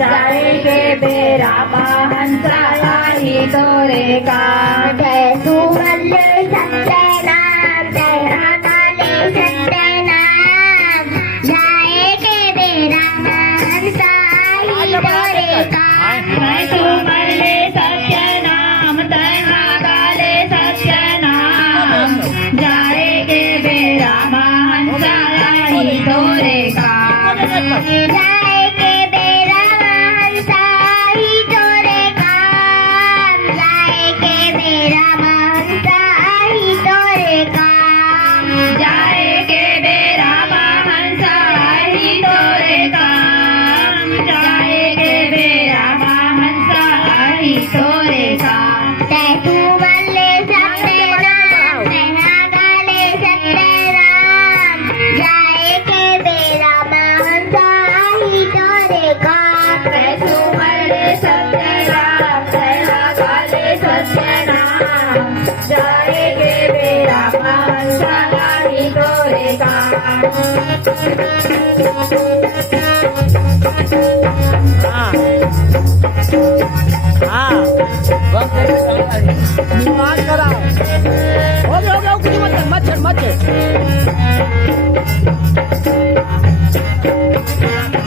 जाएंगे बेरा हंसा ही तोरे काम। जय सुमल सत्यनाम जय हमारे सत्यनाम जाएंगे बेरा हंसा ही तोरे काम। जय सुमल सत्यनाम जय गाले सत्यनाम जाएंगे बेरा हंसा ही तोरे काम। जाएंगे बेरा हंसा ही तोरे काम जाएंगे बेरा हंसा ही तोरे काम। जाएंगे बेरा हंसा ही तोरे काम। जाएंगे बेरा हंसा ही तोरे काम। जय सुमल सत्यनाम जय गाले सत्यनाम जाएंगे बेरा हंसा ही तोरे काम। जय सुमल सत्यनाम जय गाले सत्यनाम जाएंगे बेरा हंसा ही तोरे काम। निवास करा हो गया कुछ मत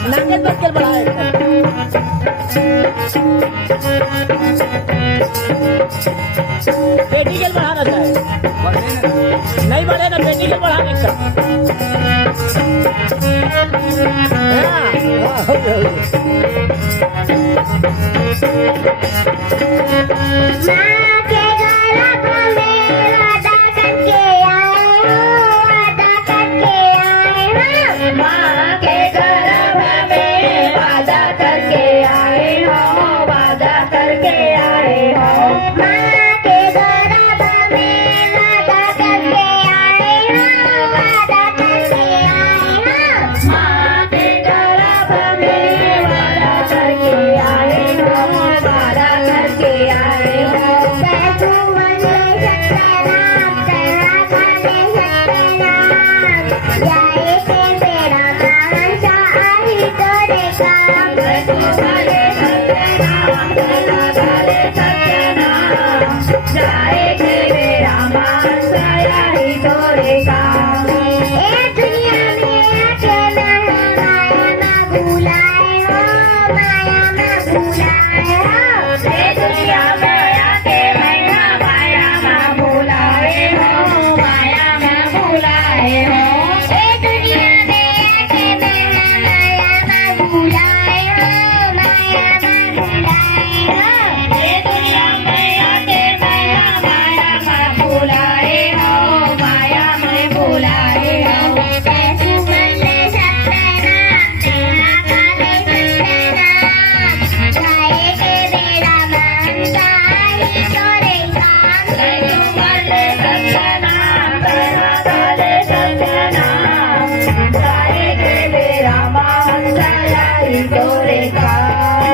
नंगे मत कर बढ़ाए बेटी के बढ़ाना चाहे नहीं बढ़ेगा बेटी के बढ़ाने का माँ के गर्भ में वादा करके आए हो वादा करके आए हो। माँ के गर्भ में वादा करके आए हो वादा करके आए हो। माँ के गर्भ में वादा करके आए हो वादा करके आए हो। माँ के गर्भ में वादा करके आए हो वादा करके आए हो। जय सुमल सत्यनाम जय गाले सत्यनाम जाएंगे बेरा हंसा ही तोरे काम। जय सुमल सत्यनाम जय गाले सत्यनाम जाएंगे बेरा हंसा ही तोरे काम। ए दुनिया में आके माया ना भुलाए हो माया ना भुलाए हो। ये दुनिया में आके माया में भुलाए हो माया में भुलाए हो। ए दुनिया में आके माया ना भुलाए हो माया ना भुलाए हो। ये दुनिया में आके माया में भुलाए हो माया में भुलाए हो। जय सुमल सत्यनाम जय गाले सत्यनाम जाएंगे बेरा हंसा ही तोरे काम। जय सुमल सत्यनाम जय गाले सत्यनाम जाएंगे बेरा हंसा ही तोरे काम।